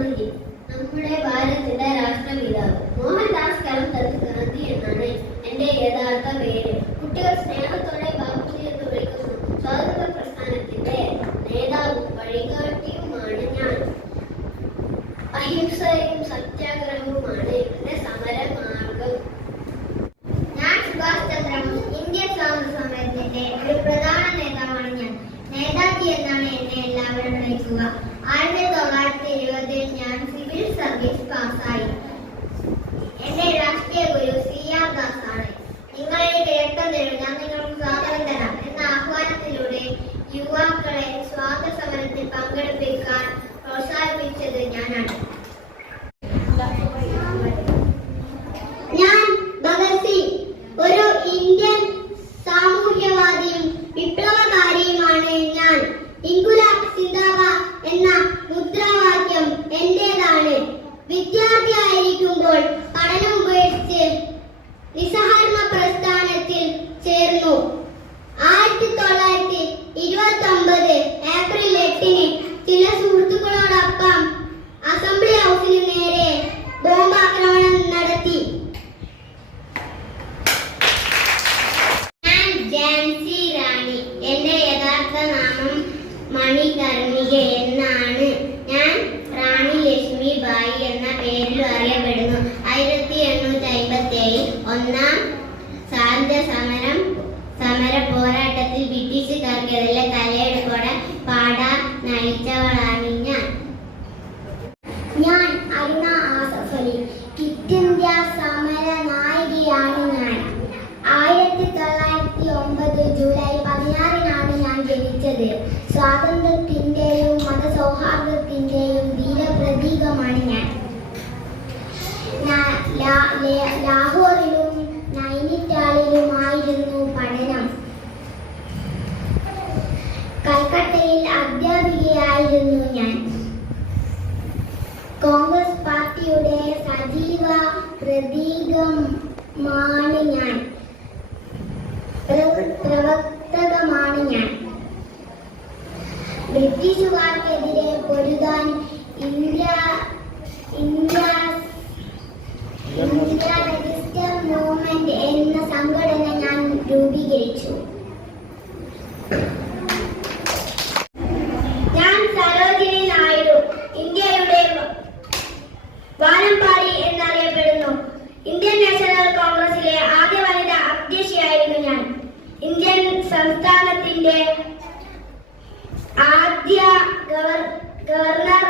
ഗാന്ധിജി നമ്മുടെ ഭാരതത്തിന്റെ രാഷ്ട്രപിതാവ്. മോഹൻദാസ് കരംചന്ദ് ഗാന്ധി എന്നാണ് എന്റെ യഥാർത്ഥ പേര്. കുട്ടികൾ സ്നേഹത്തോടെ ബാപ്പുജി എന്ന് വിളിക്കുന്നു. സ്വാതന്ത്ര്യ പ്രസ്ഥാനത്തിന്റെ നേതാവും വഴികാട്ടിയുമാണ് ഞാൻ. അഹിംസയും സത്യാഗ്രഹവുമാണ് എന്റെ സമരമാർഗം. ഞാൻ സുഭാഷ് ചന്ദ്രബോസ്. ഇന്ത്യൻ സ്വാതന്ത്ര്യ സമരത്തിന്റെ ഒരു പ്രധാന നേതാവാണ് ഞാൻ. നേതാജി എന്നാണ് എന്നെ എല്ലാവരും വിളിക്കുക. 1920 ഞാൻ സിവിൽ സർവീസ് പാസ്സായി. എന്റെ രാഷ്ട്രീയ ഗുരു CR ദാസ് ആണ്. നിങ്ങളുടെ രക്തം തരും, ഞാൻ നിങ്ങൾക്ക് സ്വാതന്ത്ര്യം തരാം എന്ന ആഹ്വാനത്തിലൂടെ യുവാക്കളെ സ്വാതന്ത്ര്യ സമരത്തിൽ പങ്കെടുപ്പിക്കാൻ പ്രോത്സാഹിപ്പിച്ചത് ഞാനാണ്. ഞാൻ ഭഗത് സിംഗ്, ഒരു ഇന്ത്യൻ സാമൂഹ്യവാദിയും വിപ്ലവകാരിയുമാണ് ഞാൻ. ഇൻകുലാബ് സിന്ദാബാദ് എന്ന മുദ്രാവാക്യം എന്റേതാണ്. വിദ്യാർത്ഥിയായിരിക്കുമ്പോൾ പഠനം ഉപേക്ഷിച്ച് നിസ്സഹകരണ പ്രസ്ഥാനത്തിൽ ചേർന്നു. 1929 ഏപ്രിൽ 8-ന് ചില സുഹൃത്തുക്കളോടൊപ്പം അസംബ്ലി ഹൗസിന് നേരെ ബോംബാക്രമണം നടത്തി. ഞാൻ ഝാൻസി റാണി. എന്റെ യഥാർത്ഥ നാമം മണികർണിക എന്നാണ്. ഞാൻ റാണി ലക്ഷ്മി ബായി എന്ന പേരിൽ അറിയപ്പെടുന്നു. 1857 ഒന്നാം സ്വാതന്ത്ര്യ സമര പോരാട്ടത്തിൽ ബ്രിട്ടീഷുകാർക്കെതിരെ തലയെടുപ്പോടെ പാടാ നയിച്ചവളാണ് ഞാൻ. ഞാൻ അരുണ ആസഫ് അലി. ക്വിറ്റ് ഇന്ത്യ സമര നായികയാണ് ഞാൻ. 1909 ജൂലൈ 16-നാണ് ഞാൻ ജനിച്ചത്. സ്വാതന്ത്ര്യത്തിന്റെയും മതസൗഹാർദ്ദത്തിന്റെയും വീരപ്രതീകമാണ് ഞാൻ. ലാഹോറിലും നൈനിറ്റാളിലുമായിരുന്നു പഠനം. കൽക്കട്ടയിൽ അധ്യാപികയായിരുന്നു ഞാൻ. കോൺഗ്രസ് പാർട്ടിയുടെ സജീവ പ്രതീകമാണ് ഞാൻ. പ്രവർത്തകമാണ് ഞാൻ. ബ്രിട്ടീഷുകാർക്കെതിരെ പൊരുതാൻ ഇന്ത്യ രജിസ്റ്റർ മൂവ്മെന്റ് എന്ന സംഘടന ഞാൻ രൂപീകരിച്ചു. ഞാൻ സരോജിനി നായിഡു. ഇന്ത്യയുടെ വാനമ്പാടി എന്നറിയപ്പെടുന്നു. ഇന്ത്യൻ നാഷണൽ കോൺഗ്രസിലെ ആദ്യ വനിതാ അധ്യക്ഷയായിരുന്നു ഞാൻ. ഇന്ത്യൻ സംസ്ഥാനത്തിന്റെ ആദ്യ ഗവർണർ